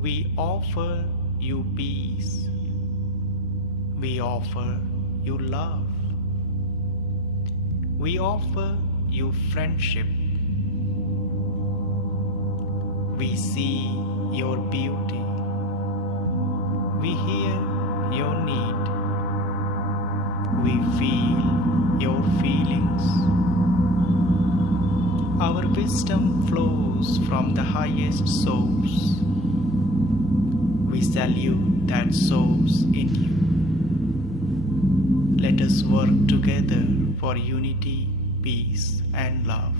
We offer you peace. We offer you love. We offer you friendship. We see your beauty. We hear your need. We feel your feelings. Our wisdom flows from the highest source. We salute that source in you. Let us work together for unity, peace, and love.